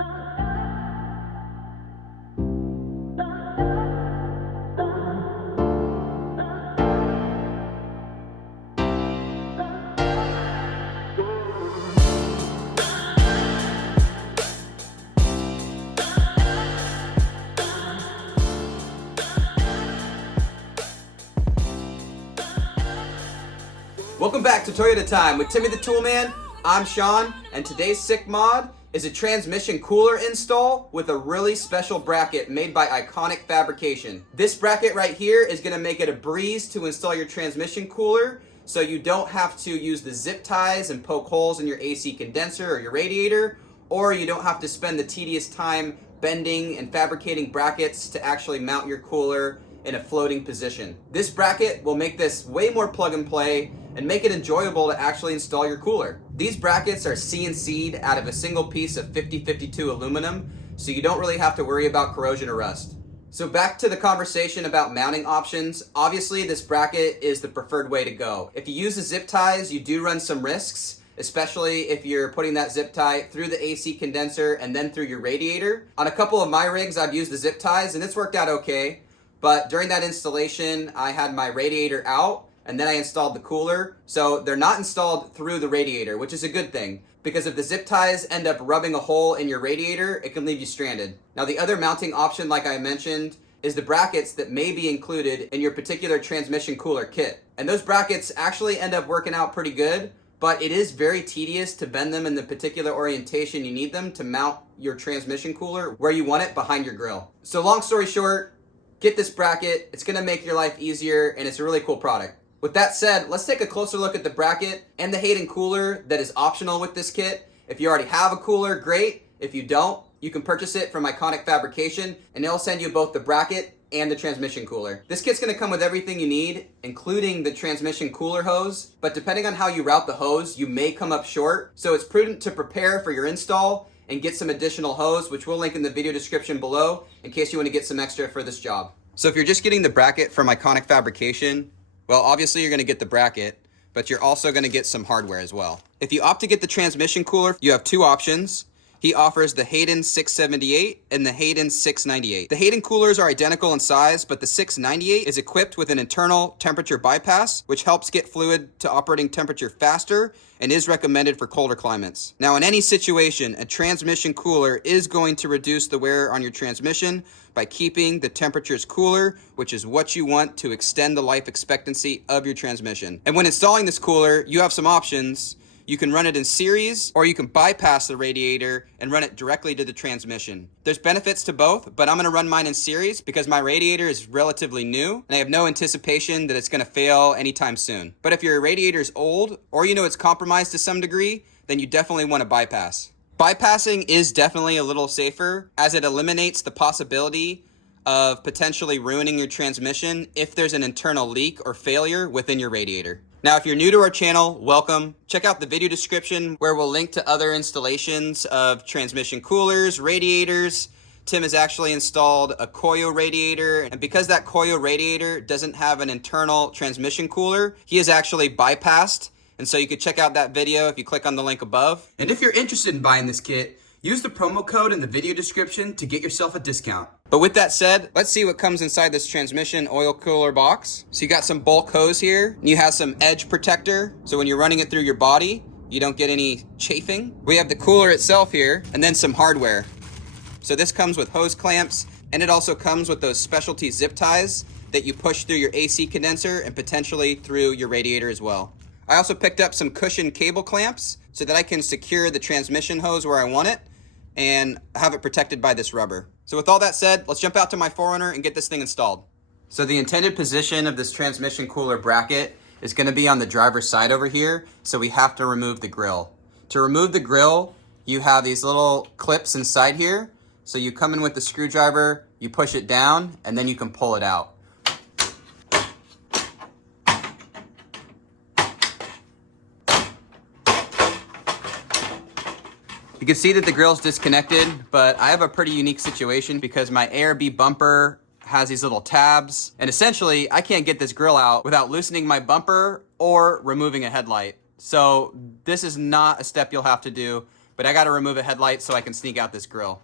Welcome back to Toyota Time with Timmy the Toolman. I'm Sean, and today's sick mod is a transmission cooler install with a really special bracket made by Iconic Fabrication. This bracket right here is going to make it a breeze to install your transmission cooler, so you don't have to use the zip ties and poke holes in your AC condenser or your radiator, or you don't have to spend the tedious time bending and fabricating brackets to actually mount your cooler in a floating position. This bracket will make this way more plug and play and make it enjoyable to actually install your cooler. These brackets are CNC'd out of a single piece of 5052 aluminum, so you don't really have to worry about corrosion or rust. So back to the conversation about mounting options. Obviously, this bracket is the preferred way to go. If you use the zip ties, you do run some risks, especially if you're putting that zip tie through the AC condenser and then through your radiator. On a couple of my rigs, I've used the zip ties and it's worked out okay. But during that installation, I had my radiator out and then I installed the cooler. So they're not installed through the radiator, which is a good thing, because if the zip ties end up rubbing a hole in your radiator, it can leave you stranded. Now, the other mounting option, like I mentioned, is the brackets that may be included in your particular transmission cooler kit. And those brackets actually end up working out pretty good, but it is very tedious to bend them in the particular orientation you need them to mount your transmission cooler where you want it behind your grill. So long story short, get this bracket. It's gonna make your life easier and it's a really cool product. With that said, let's take a closer look at the bracket and the Hayden cooler that is optional with this kit. If you already have a cooler, great. If you don't, you can purchase it from Iconic Fabrication and they'll send you both the bracket and the transmission cooler. This kit's gonna come with everything you need, including the transmission cooler hose, but depending on how you route the hose, you may come up short. So it's prudent to prepare for your install and get some additional hose, which we'll link in the video description below in case you want to get some extra for this job. So if you're just getting the bracket from Iconic Fabrication, well, obviously you're going to get the bracket, but you're also going to get some hardware as well. If you opt to get the transmission cooler, you have two options. He offers the Hayden 678 and the Hayden 698. The Hayden coolers are identical in size, but the 698 is equipped with an internal temperature bypass, which helps get fluid to operating temperature faster and is recommended for colder climates. Now, in any situation, a transmission cooler is going to reduce the wear on your transmission by keeping the temperatures cooler, which is what you want to extend the life expectancy of your transmission. And when installing this cooler, you have some options. You can run it in series, or you can bypass the radiator and run it directly to the transmission. There's benefits to both, but I'm gonna run mine in series because my radiator is relatively new and I have no anticipation that it's gonna fail anytime soon. But if your radiator is old, or you know it's compromised to some degree, then you definitely wanna bypass. Bypassing is definitely a little safer as it eliminates the possibility of potentially ruining your transmission if there's an internal leak or failure within your radiator. Now, if you're new to our channel, welcome. Check out the video description where we'll link to other installations of transmission coolers, radiators. Tim has actually installed a Koyo radiator, and because that Koyo radiator doesn't have an internal transmission cooler, he has actually bypassed. And so you can check out that video if you click on the link above. And if you're interested in buying this kit, use the promo code in the video description to get yourself a discount. But with that said, let's see what comes inside this transmission oil cooler box. So you got some bulk hose here, and you have some edge protector. So when you're running it through your body, you don't get any chafing. We have the cooler itself here, and then some hardware. So this comes with hose clamps, and it also comes with those specialty zip ties that you push through your AC condenser and potentially through your radiator as well. I also picked up some cushion cable clamps so that I can secure the transmission hose where I want it and have it protected by this rubber. So with all that said, let's jump out to my 4Runner and get this thing installed. So the intended position of this transmission cooler bracket is going to be on the driver's side over here, so we have to remove the grill. To remove the grill, you have these little clips inside here. So you come in with the screwdriver, you push it down, and then you can pull it out. You can see that the grill's disconnected, but I have a pretty unique situation because my ARB bumper has these little tabs, and essentially I can't get this grill out without loosening my bumper or removing a headlight. So this is not a step you'll have to do. but I gotta remove a headlight so I can sneak out this grill.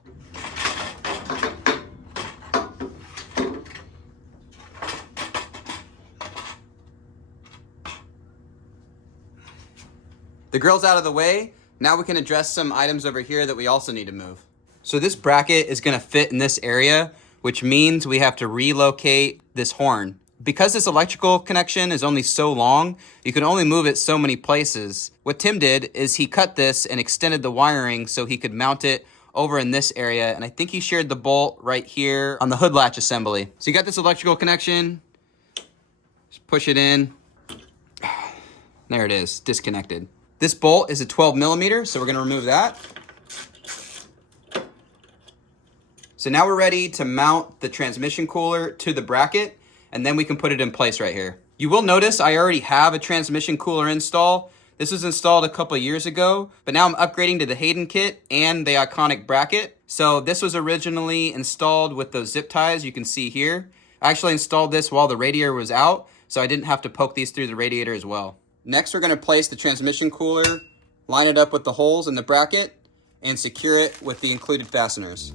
The grill's out of the way. Now we can address some items over here that we also need to move. So this bracket is gonna fit in this area, which means we have to relocate this horn. Because this electrical connection is only so long, you can only move it so many places. What Tim did is he cut this and extended the wiring so he could mount it over in this area. And I think he shared the bolt right here on the hood latch assembly. So you got this electrical connection, just push it in. There it is, disconnected. This bolt is a 12 millimeter, so we're gonna remove that. So now we're ready to mount the transmission cooler to the bracket, and then we can put it in place right here. You will notice I already have a transmission cooler install. This was installed a couple years ago, but now I'm upgrading to the Hayden kit and the Iconic bracket. So this was originally installed with those zip ties you can see here. I actually installed this while the radiator was out, so I didn't have to poke these through the radiator as well. Next, we're gonna place the transmission cooler, line it up with the holes in the bracket, and secure it with the included fasteners.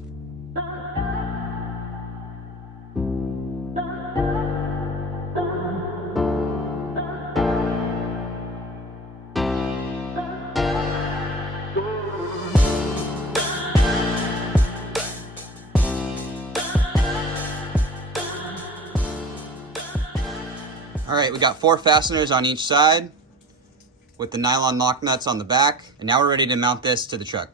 All right, we got 4 fasteners on each side with the nylon lock nuts on the back, and now we're ready to mount this to the truck.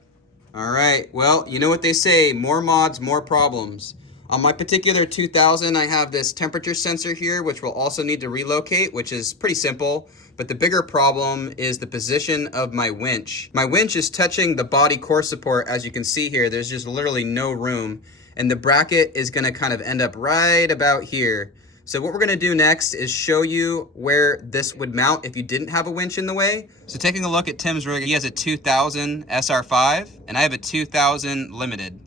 All right, well, you know what they say, more mods, more problems. On my particular 2000, I have this temperature sensor here, which will also need to relocate, which is pretty simple, but the bigger problem is the position of my winch. My winch is touching the body core support, as you can see here, there's just literally no room, and the bracket is gonna kind of end up right about here. So what we're gonna do next is show you where this would mount if you didn't have a winch in the way. So taking a look at Tim's rig, he has a 2000 SR5 and I have a 2000 Limited.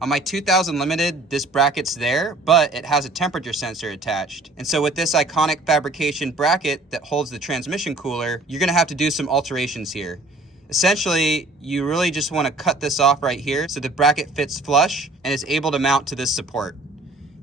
On my 2000 Limited, this bracket's there, but it has a temperature sensor attached. And so with this Iconic Fabrication bracket that holds the transmission cooler, you're gonna have to do some alterations here. Essentially, you really just wanna cut this off right here so the bracket fits flush and is able to mount to this support.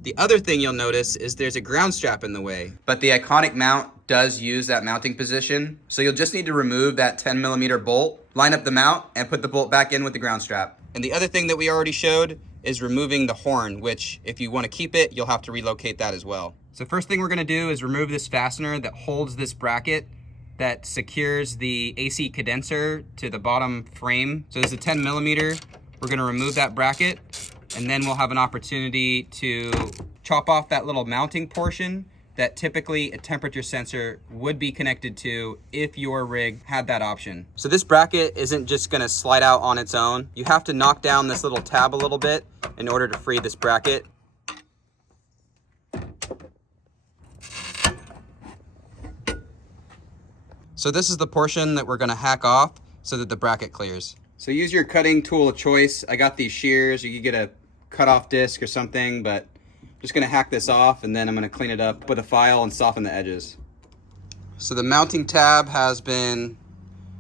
The other thing you'll notice is there's a ground strap in the way, but the Iconic mount does use that mounting position. So you'll just need to remove that 10 millimeter bolt, line up the mount, and put the bolt back in with the ground strap. And the other thing that we already showed is removing the horn, which if you want to keep it, you'll have to relocate that as well. So first thing we're going to do is remove this fastener that holds this bracket that secures the AC condenser to the bottom frame. So this is a 10 millimeter. We're going to remove that bracket, and then we'll have an opportunity to chop off that little mounting portion that typically a temperature sensor would be connected to if your rig had that option. So this bracket isn't just gonna slide out on its own. You have to knock down this little tab a little bit in order to free this bracket. So this is the portion that we're gonna hack off so that the bracket clears. So use your cutting tool of choice. I got these shears. You could get a cut-off disc or something, but I'm just gonna hack this off and then I'm gonna clean it up with a file and soften the edges. So the mounting tab has been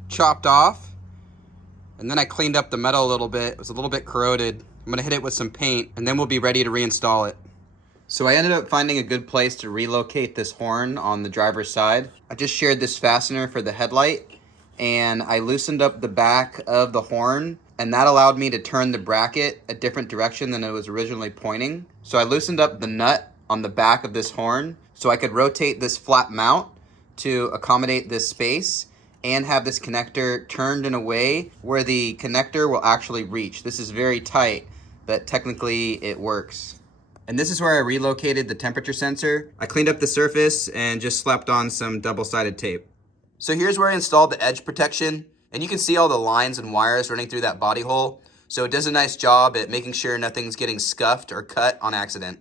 chopped off, and then I cleaned up the metal a little bit. It was a little bit corroded. I'm gonna hit it with some paint and then we'll be ready to reinstall it. So I ended up finding a good place to relocate this horn on the driver's side. I just shared this fastener for the headlight, and I loosened up the back of the horn, and that allowed me to turn the bracket a different direction than it was originally pointing. So I loosened up the nut on the back of this horn so I could rotate this flat mount to accommodate this space and have this connector turned in a way where the connector will actually reach. This is very tight, but technically it works. And this is where I relocated the temperature sensor. I cleaned up the surface and just slapped on some double-sided tape. So here's where I installed the edge protection, and you can see all the lines and wires running through that body hole. So it does a nice job at making sure nothing's getting scuffed or cut on accident.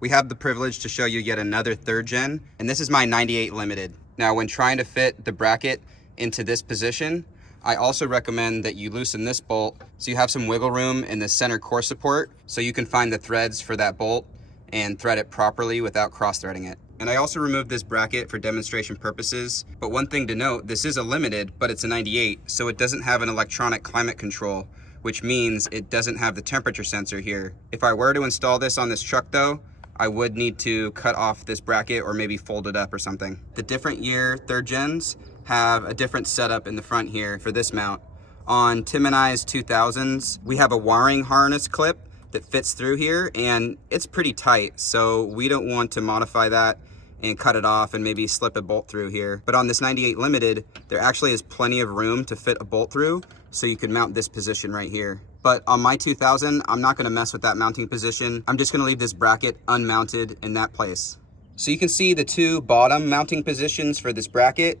We have the privilege to show you yet another 3rd gen, and this is my 98 Limited. Now, when trying to fit the bracket into this position, I also recommend that you loosen this bolt so you have some wiggle room in the center core support so you can find the threads for that bolt and thread it properly without cross-threading it. And I also removed this bracket for demonstration purposes. But one thing to note, this is a limited, but it's a 98, so it doesn't have an electronic climate control, which means it doesn't have the temperature sensor here. If I were to install this on this truck though, I would need to cut off this bracket or maybe fold it up or something. The different year third gens have a different setup in the front here for this mount. On Tim and I's 2000s, we have a wiring harness clip that fits through here, and it's pretty tight, so we don't want to modify that and cut it off and maybe slip a bolt through here. But on this 98 Limited, there actually is plenty of room to fit a bolt through, so you can mount this position right here. But on my 2000, I'm not gonna mess with that mounting position. I'm just gonna leave this bracket unmounted in that place. So you can see the two bottom mounting positions for this bracket.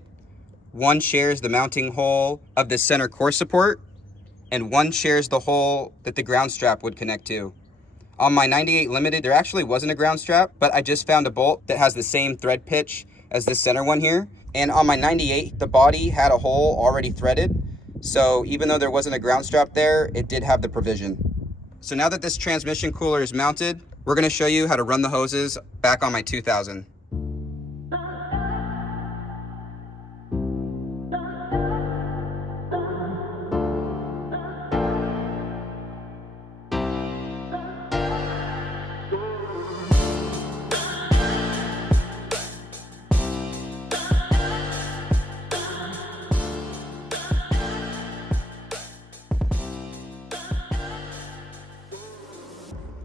One shares the mounting hole of the center core support, and one shares the hole that the ground strap would connect to. On my 98 Limited, there actually wasn't a ground strap, but I just found a bolt that has the same thread pitch as this center one here. And on my 98, the body had a hole already threaded, so even though there wasn't a ground strap there, it did have the provision. So now that this transmission cooler is mounted, we're gonna show you how to run the hoses back on my 2000.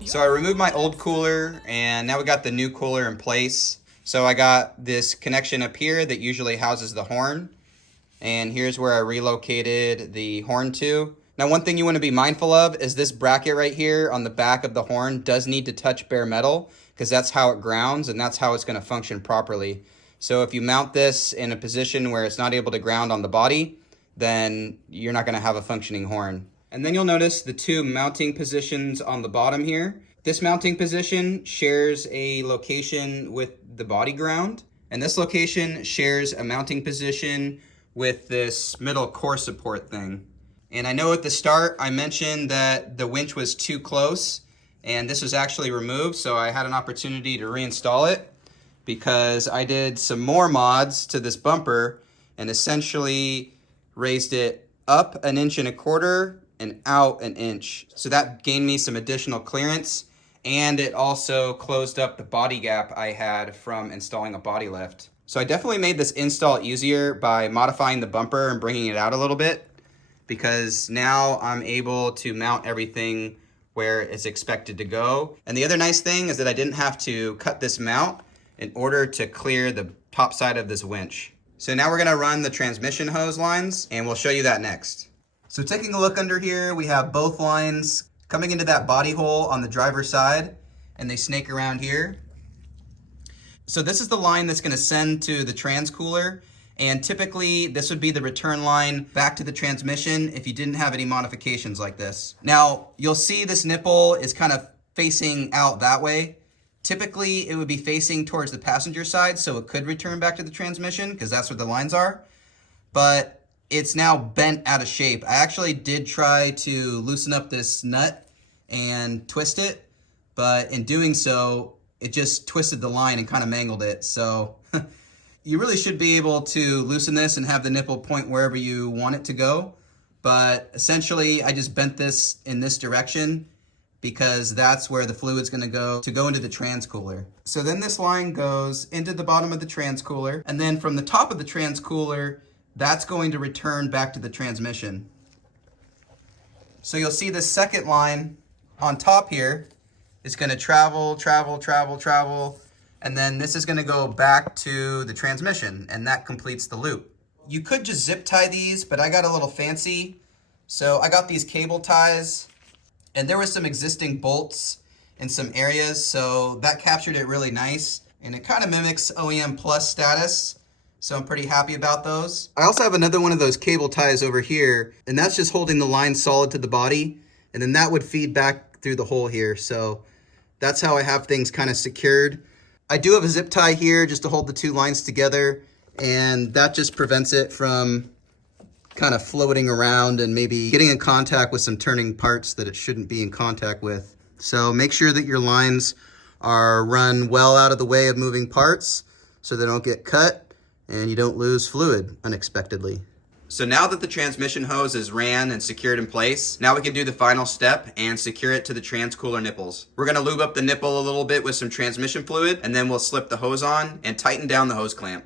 So I removed my old cooler and now we got the new cooler in place. So I got this connection up here that usually houses the horn. And here's where I relocated the horn to. Now one thing you want to be mindful of is this bracket right here on the back of the horn does need to touch bare metal because that's how it grounds and that's how it's going to function properly. So if you mount this in a position where it's not able to ground on the body, then you're not going to have a functioning horn. And then you'll notice the two mounting positions on the bottom here. This mounting position shares a location with the body ground, and this location shares a mounting position with this middle core support thing. And I know at the start I mentioned that the winch was too close, and this was actually removed, so I had an opportunity to reinstall it because I did some more mods to this bumper and essentially raised it up 1.25 inches and out 1 inch. So that gained me some additional clearance, and it also closed up the body gap I had from installing a body lift. So I definitely made this install easier by modifying the bumper and bringing it out a little bit, because now I'm able to mount everything where it's expected to go. And the other nice thing is that I didn't have to cut this mount in order to clear the top side of this winch. So now we're gonna run the transmission hose lines, and we'll show you that next. So taking a look under here, we have both lines coming into that body hole on the driver's side, and they snake around here. So this is the line that's gonna send to the trans cooler, and typically this would be the return line back to the transmission if you didn't have any modifications like this. Now, you'll see this nipple is kind of facing out that way. Typically, it would be facing towards the passenger side, so it could return back to the transmission because that's where the lines are. But it's now bent out of shape. I actually did try to loosen up this nut and twist it, but in doing so, it just twisted the line and kind of mangled it. So you really should be able to loosen this and have the nipple point wherever you want it to go. But essentially, I just bent this in this direction because that's where the fluid's gonna go to go into the trans cooler. So then this line goes into the bottom of the trans cooler, and then from the top of the trans cooler, that's going to return back to the transmission. So you'll see this second line on top here is gonna travel, and then this is gonna go back to the transmission, and that completes the loop. You could just zip tie these, but I got a little fancy. So I got these cable ties, and there were some existing bolts in some areas, so that captured it really nice, and it kind of mimics OEM Plus status. So I'm pretty happy about those. I also have another one of those cable ties over here, and that's just holding the line solid to the body, and then that would feed back through the hole here. So that's how I have things kind of secured. I do have a zip tie here just to hold the two lines together, and that just prevents it from kind of floating around and maybe getting in contact with some turning parts that it shouldn't be in contact with. So make sure that your lines are run well out of the way of moving parts so they don't get cut and you don't lose fluid unexpectedly. So now that the transmission hose is ran and secured in place, now we can do the final step and secure it to the transcooler nipples. We're going to lube up the nipple a little bit with some transmission fluid, and then we'll slip the hose on and tighten down the hose clamp.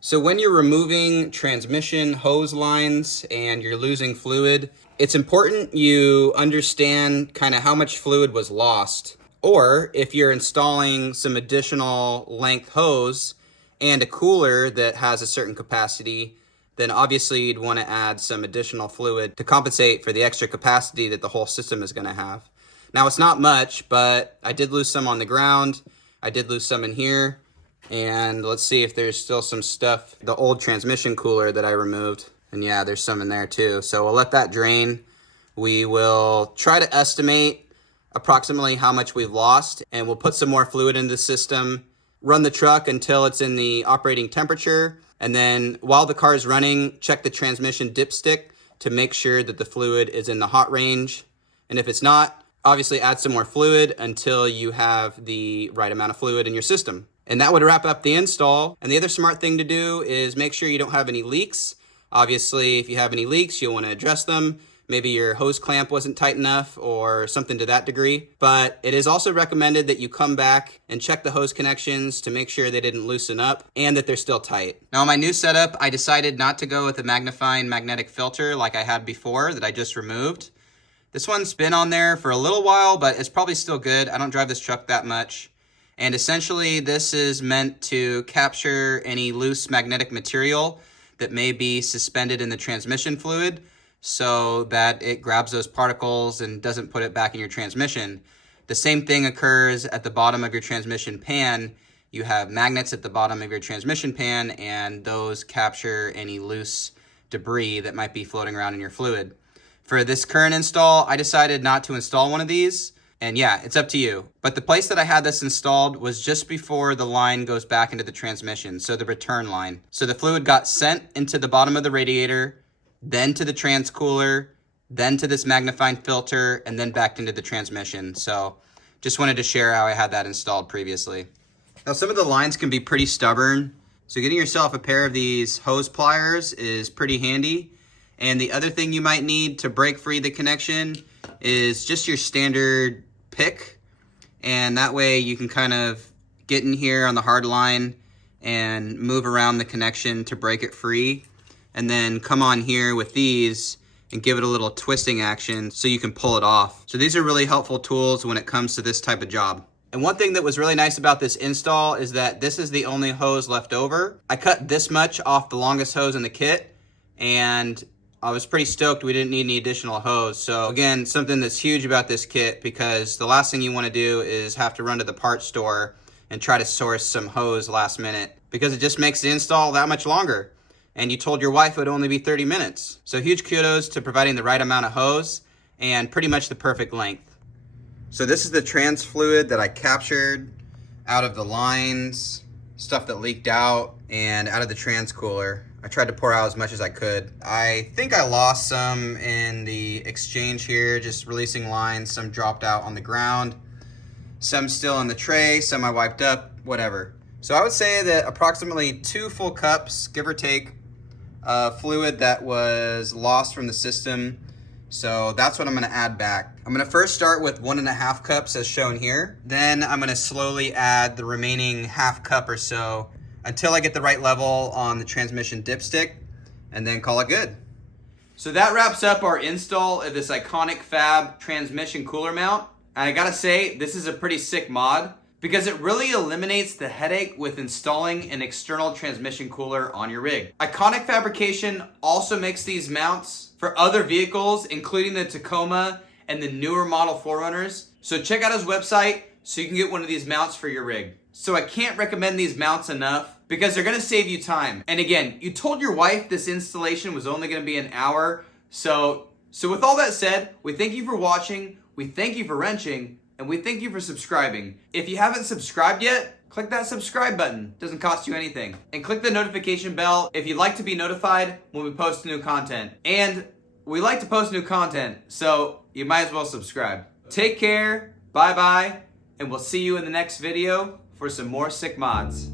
So when you're removing transmission hose lines and you're losing fluid, it's important you understand kind of how much fluid was lost. Or if you're installing some additional length hose and a cooler that has a certain capacity, then obviously you'd want to add some additional fluid to compensate for the extra capacity that the whole system is going to have. Now it's not much, but I did lose some on the ground. I did lose some in here. And let's see if there's still some stuff, the old transmission cooler that I removed. And yeah, there's some in there too. So we'll let that drain. We will try to estimate approximately how much we've lost, and we'll put some more fluid in the system, run the truck until it's in the operating temperature, and then while the car is running, check the transmission dipstick to make sure that the fluid is in the hot range. And if it's not, obviously add some more fluid until you have the right amount of fluid in your system. And that would wrap up the install. And the other smart thing to do is make sure you don't have any leaks. Obviously, if you have any leaks, you'll want to address them. Maybe your hose clamp wasn't tight enough or something to that degree. But it is also recommended that you come back and check the hose connections to make sure they didn't loosen up and that they're still tight. Now on my new setup, I decided not to go with a magnifying magnetic filter like I had before that I just removed. This one's been on there for a little while, but it's probably still good. I don't drive this truck that much. And essentially this is meant to capture any loose magnetic material that may be suspended in the transmission fluid, so that it grabs those particles and doesn't put it back in your transmission. The same thing occurs at the bottom of your transmission pan. You have magnets at the bottom of your transmission pan, and those capture any loose debris that might be floating around in your fluid. For this current install, I decided not to install one of these, and yeah, it's up to you. But the place that I had this installed was just before the line goes back into the transmission, so the return line. So the fluid got sent into the bottom of the radiator, then to the transcooler, then to this magnifying filter, and then back into the transmission. So just wanted to share how I had that installed previously. Now some of the lines can be pretty stubborn, so getting yourself a pair of these hose pliers is pretty handy. And the other thing you might need to break free the connection is just your standard pick. And that way you can kind of get in here on the hard line and move around the connection to break it free. And then come on here with these and give it a little twisting action so you can pull it off. So these are really helpful tools when it comes to this type of job. And one thing that was really nice about this install is that this is the only hose left over. I cut this much off the longest hose in the kit, and I was pretty stoked we didn't need any additional hose. So again, something that's huge about this kit, because the last thing you want to do is have to run to the parts store and try to source some hose last minute, because it just makes the install that much longer. And you told your wife it would only be 30 minutes. So huge kudos to providing the right amount of hose and pretty much the perfect length. So this is the trans fluid that I captured out of the lines, stuff that leaked out, and out of the transcooler. I tried to pour out as much as I could. I think I lost some in the exchange here, just releasing lines. Some dropped out on the ground, some still in the tray, some I wiped up, whatever. So I would say that approximately 2 full cups, give or take, fluid that was lost from the system. So that's what I'm gonna add back. I'm gonna first start with 1.5 cups as shown here. Then I'm gonna slowly add the remaining half cup or so until I get the right level on the transmission dipstick, and then call it good. So that wraps up our install of this Iconic Fab transmission cooler mount. And I gotta say, this is a pretty sick mod, because it really eliminates the headache with installing an external transmission cooler on your rig. Iconic Fabrication also makes these mounts for other vehicles, including the Tacoma and the newer model 4Runners. So check out his website so you can get one of these mounts for your rig. So I can't recommend these mounts enough, because they're gonna save you time. And again, you told your wife this installation was only gonna be an hour. So with all that said, we thank you for watching, we thank you for wrenching, and we thank you for subscribing. If you haven't subscribed yet, click that subscribe button. Doesn't cost you anything. And click the notification bell if you'd like to be notified when we post new content. And We like to post new content, so you might as well subscribe. Take care, bye-bye, and we'll see you in the next video for some more sick mods.